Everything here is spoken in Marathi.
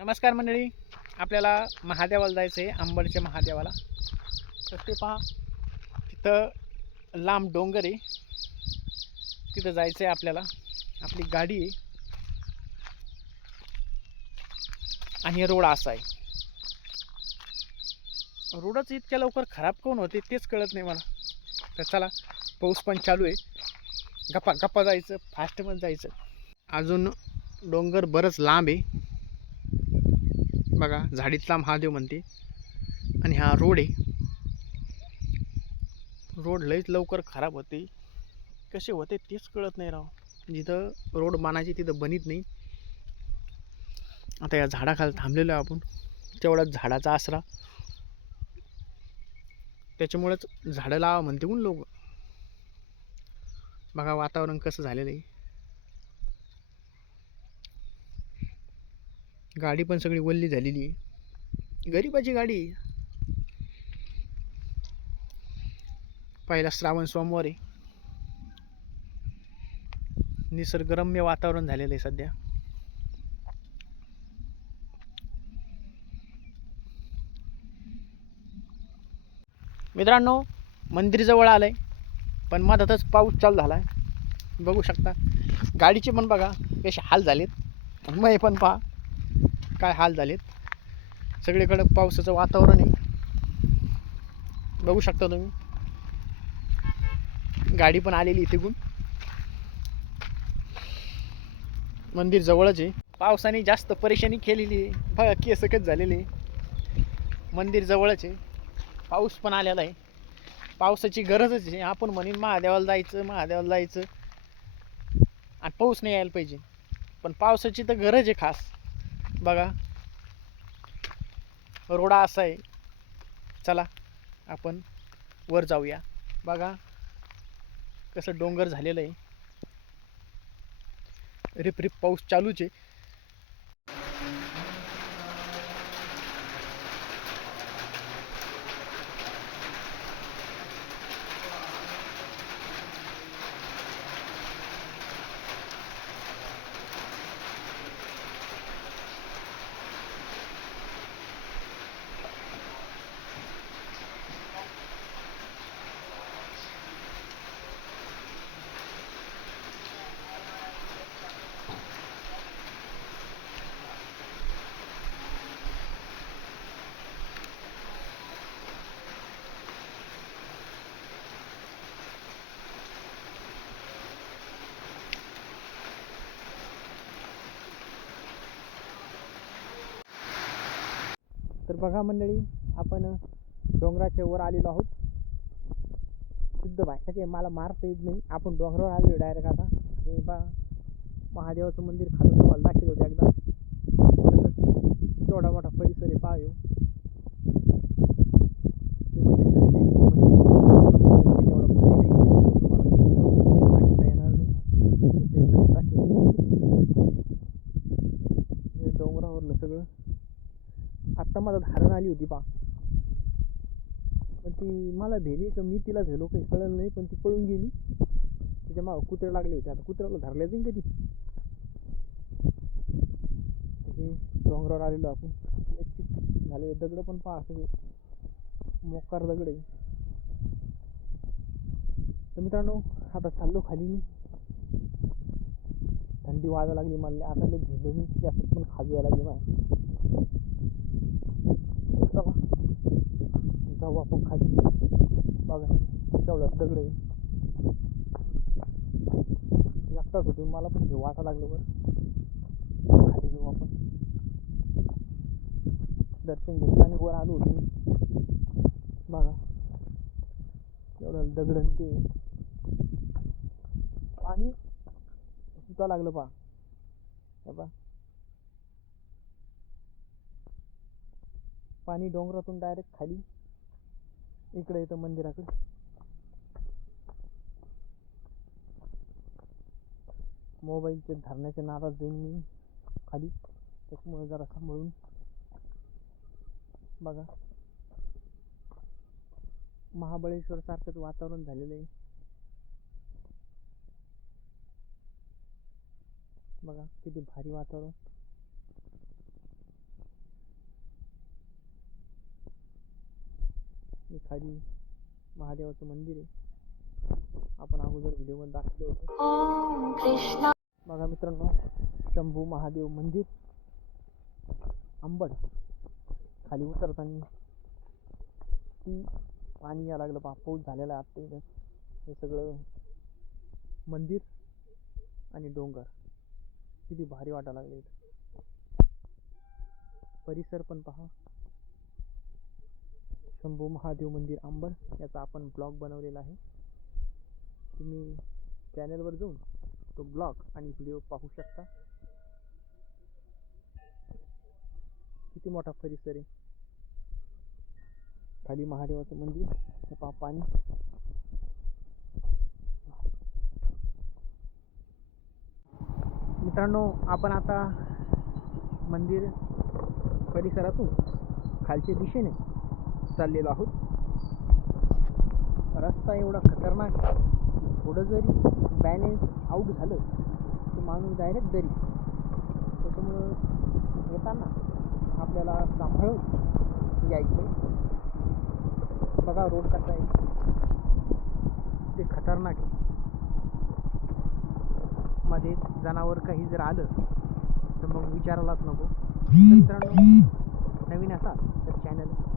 नमस्कार मंडळी आपल्याला महादेवाला जायचं आहे आंबडच्या महादेवाला. तर ते पहा तिथं लांब डोंगर आहे. तिथं जायचं आहे आपल्याला. आपली गाडी आहे. आणि रोड असा आहे. रोडच इतक्या लवकर खराब कोण होते तेच कळत नाही मला. तर चला पाऊस पण चालू आहे. गप्पा गप्पा जायचं फास्टमध्ये जायचं. अजून डोंगर बरंच लांब आहे. बघा झाडीतला महादेव म्हणते. आणि हा रोड आहे. रोड लईच लवकर खराब होते. कसे होते तेच कळत नाही राव. जिथं रोड बांधायची तिथं बनीत नाही. आता या झाडाखाली थांबलेलो आहे आपण. तेवढाच झाडाचा आसरा. त्याच्यामुळेच झाडं लावा म्हणते कोण लोक. बघा वातावरण कसं झालेलं आहे. गाडी पण सगळी वल्ली झालेली आहे. गरीबाची गाडी पहिला श्रावण सोमवार आहे. निसर्गरम्य वातावरण झालेलं आहे सध्या. मित्रांनो मंदिर जवळ आलंय पण मधातच पाऊस चालू झाला आहे बघू शकता. गाडीचे पण बघा कसे हाल झालेत. मग पण पहा. काय हाल झालेत? सगळीकडं पावसाचं वातावरण आहे. बघू शकता तुम्ही. गाडी पण आलेली इथे गुण मंदिर जवळच आहे. पावसाने जास्त परेशानी केलेली आहे. बघा केस कच झालेले मंदिर जवळच आहे. पाऊस पण आलेला आहे. पावसाची गरजच आहे. आपण म्हणेन महादेवाला जायचं महादेवाला जायचं. आणि पाऊस नाही यायला पाहिजे. पण पावसाची तर गरज आहे खास. बघा. रोडा असा आहे. चला आपण वर जाऊया. बघा कसं डोंगर झालेलं आहे. रिप रिप पाऊस चालूच आहे. तर बघा मंडळी आपण डोंगराच्या वर आलेलो आहोत. शुद्ध भाषा काही मला मारता येत नाही. आपण डोंगरावर आलो डायरेक्ट आता. आणि बा महादेवाचं मंदिर खालून तुम्हाला दाखवत होते एकदा. तसंच एवढा मोठा परिसर आहे पाहू ह्यो. ते मध्यंतरी देवीचं मंदिर एवढं भारी नाही तुम्हाला काही दाखवता येणार नाही जसं इथं दाखवलं. हे डोंगरावरलं सगळं आत्ता मला धारण आली होती पा. पण ती मला भेली का मी तिला भेलो काही कळलं नाही पण ती पळून गेली. तिच्या मागं कुत्रे लागले होते. आता कुत्र्याला धरले जाईन कधी हे डोंगरावर आलेलो आपण. एक झाले दगड पण पहा सगळे मोकार दगड आहे. तर मित्रांनो आता चाललो खाली मी. थंडी वाजायला लागली मला. आता लय भिजलो मी जास्त पण खाजू लागली मला चला जाऊ आपण खाली. बघा तेवढं दगड आहे. एकटाच होतो मला पण वाटा लागलं बरं. खाली जाऊ आपण. दर्शन घेतलं आणि वर आलो होतो. बघा एवढं दगडं ते. आणि सुद्धा लागलं पहा. पहा. पाणी डोंगरातून डायरेक्ट खाली. इकडे येतं मंदिराकडे. मोबाईलचे धरण्याच्या नाराज देईन मी खाली. त्याच्यामुळे जरा सांभाळून. बघा. महाबळेश्वर सारखंच वातावरण झालेलं आहे. बघा किती भारी वातावरण. खाली महादेवाचं मंदिर आहे. आपण अगोदर व्हिडिओमध्ये दाखवलं होतं. बघा मित्रांनो शंभू महादेव मंदिर. आंबड खाली उतरताना ती पाणी या लागलं. पहा पाऊस झालेला आहे आत्ता हे सगळं मंदिर आणि डोंगर. किती भारी वाटायला लागले परिसर पण पहा. शंभू महादेव मंदिर आंबर याचा आपण ब्लॉग बनवलेला आहे. तुम्ही चॅनलवर जाऊन तो ब्लॉग आणि व्हिडिओ पाहू शकता. किती मोठा परिसर आहे. खाली महादेवाचं मंदिर पा पाणी. मित्रांनो आपण आता मंदिर परिसरातून खालच्या दिशेने चाललेलो आहोत. रस्ता एवढा खतरनाक आहे. थोडं जरी बॅलेन्स आऊट झालं तर माणूस डायरेक्ट दरी त्याच्यामुळं येताना आपल्याला सांभाळून यायचं. बघा रोड कसा आहे. ते खतरनाक आहे. मध्ये जनावर काही जर आलं तर मग विचारायलाच नको. मित्रांनो नवीन असाल तर चॅनल